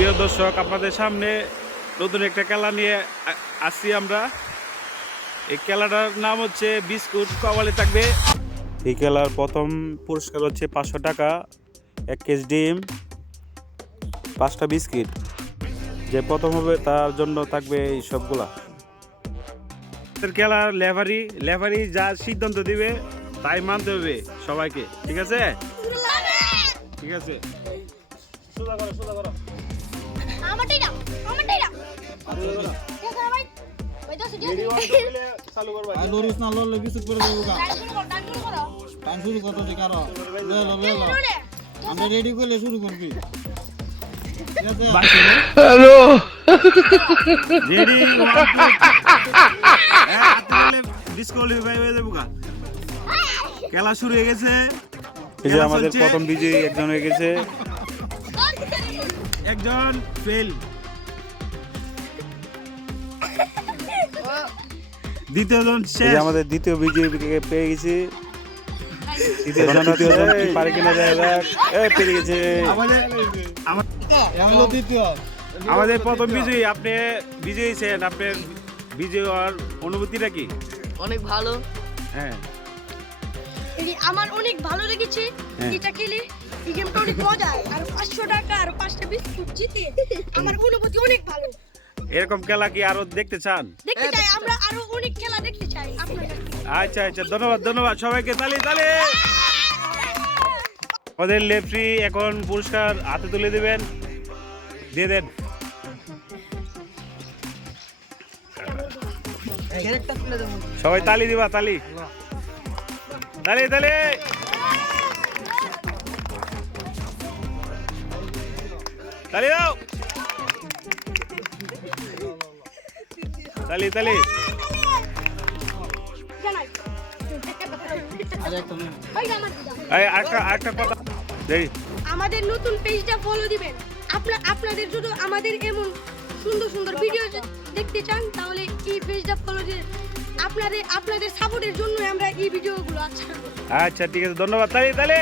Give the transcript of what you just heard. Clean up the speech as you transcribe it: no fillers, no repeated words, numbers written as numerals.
প্রিয় দর্শক, আপনাদের সামনে নতুন একটা খেলা নিয়ে আসছি আমরা। এই খেলাটার নাম হচ্ছে বিস্কুট কওয়ালি থাকবে। এই খেলার প্রথম পুরস্কার হচ্ছে 500 টাকা, 1 কেজি ডিম, 5টা বিস্কিট। যে প্রথম হবে তার জন্য থাকবে এই সবগুলা। খেলার লেভারি যা সিদ্ধান্ত দিবে তাই মানতে হবে সবাইকে, ঠিক আছে? ঠিক আছে, সোজা করো, সোজা করো। আমারটাই দাও। চালু করবা। লরিস না লরলে বিস্কুট করে দেবো গা। টাইম শুরু করতে যে কারো লে লো আমরা রেডি করলে শুরু করবি। ঠিক আছে? হ্যালো রেডি, ডিসকোয়ালিফাই হয়ে যাবো গা। খেলা শুরু হয়ে গেছে। এই যে আমাদের প্রথম বিজয়ী একজন হয়ে গেছে, একজন ফেল। দ্বিতীয় জন শেষ। আমাদের দ্বিতীয় বিজয়ী পেয়ে গেছি। তৃতীয় জন কি পারে কিনা যায় পেয়ে গেছে। হলো দ্বিতীয়। আমাদের প্রথম বিজয়ী, আপনি বিজয়ী হয়েছেন। আপনার বিজয়ী হওয়ার অনুভূতিটা কি? অনেক ভালো। হ্যাঁ, আমার অনেক ভালো লেগেছে এটা খেলে। এই গেমটা অনেক মজা, আর 500 টাকা আর 5টা বিস্কুট জিতে আমার অনুভূতি অনেক ভালো। এরকম খেলা কি আরো দেখতে চান? দেখতে চাই, আমরা আরো অনেক খেলা দেখতে চাই আপনাদের। আচ্ছা আচ্ছা, ধন্যবাদ ধন্যবাদ সবাইকে। তালি তালি। আমাদের লেফ্রি এখন পুরস্কার হাতে তুলে দিবেন, দিয়ে দেন। সবাই তালি দিবা, তালি তালি তালি তালি দাও, তালি তালি। জানাই আর একটা নে। ওই আমার দিদা। এই আরেকটা কথা, দেই আমাদের নতুন পেজটা ফলো দিবেন। আপনাদের যদি আমাদের এমন সুন্দর সুন্দর ভিডিও দেখতে চান তাহলে এই পেজটা ফলো দিয়ে আপনাদের সাপোর্টের জন্য আমরা এই ভিডিওগুলো ছাড়বো। আচ্ছা ঠিক আছে, ধন্যবাদ। তালি তালি।